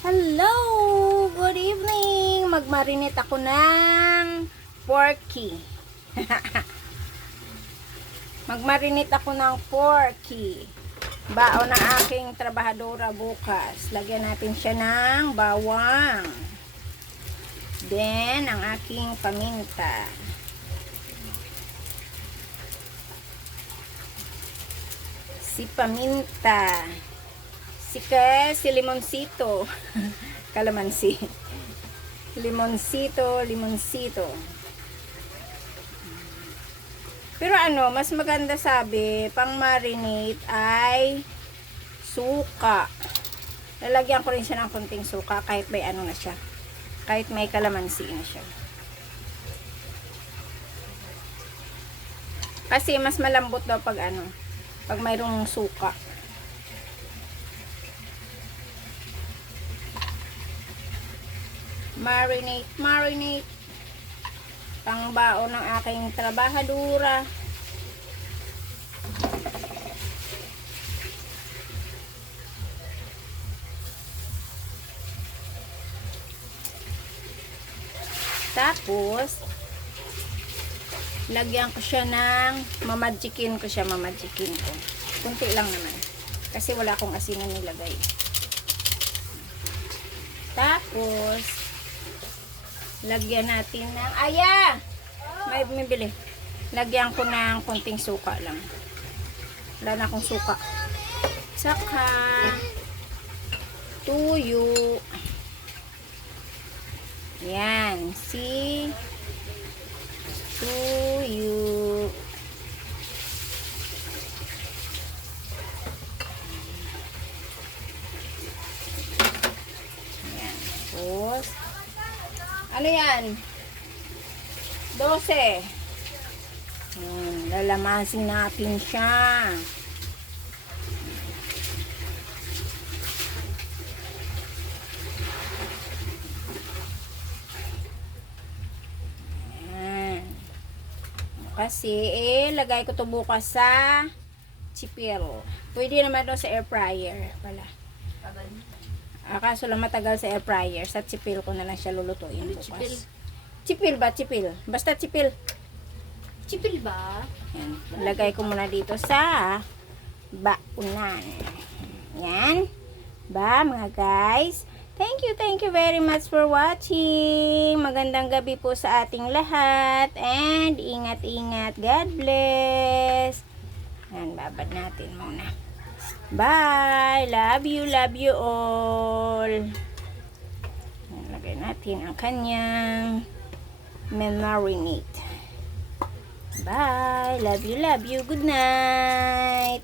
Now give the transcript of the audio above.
Hello! Good evening! Magmarinate ako ng porky. Magmarinate ako ng porky. Baon ng aking trabahadora bukas. Lagyan natin siya ng bawang. Then, ang aking paminta. Si paminta. Si limonsito. Kalamansi. Limonsito. Pero mas maganda sabi, pang marinate ay suka. Lalagyan ko rin siya ng konting suka kahit may na siya. Kahit may kalamansi na siya. Kasi mas malambot daw pag pag mayroong suka. Marinate. Pangbaon ng aking trabahadura. Tapos, lagyan ko siya ng mamajikin ko. Kunti lang naman. Kasi wala akong asinan nilagay. Tapos, lagyan natin ng may bumibili. Lagyan ko ng konting suka lang. Wala na akong suka. Saka tuyo. Yan, tuyo. Yan. Tapos yan? 12. Lalamasin natin siya. Yan. Kasi lagay ko to bukas sa chipil. Pwede naman doon sa air fryer pala. Kaso lang matagal sa air fryer. Sa chipil ko na lang siya lulutuin bukas. Chipil ba? Basta chipil. Chipil ba? Yan. Lagay ko muna dito sa baunan. Yan. Mga guys. Thank you very much for watching. Magandang gabi po sa ating lahat. And ingat. God bless. Yan, babad natin muna. Bye! Love you all. Lagay natin ang kanyang marinate. Bye! Love you. Good night!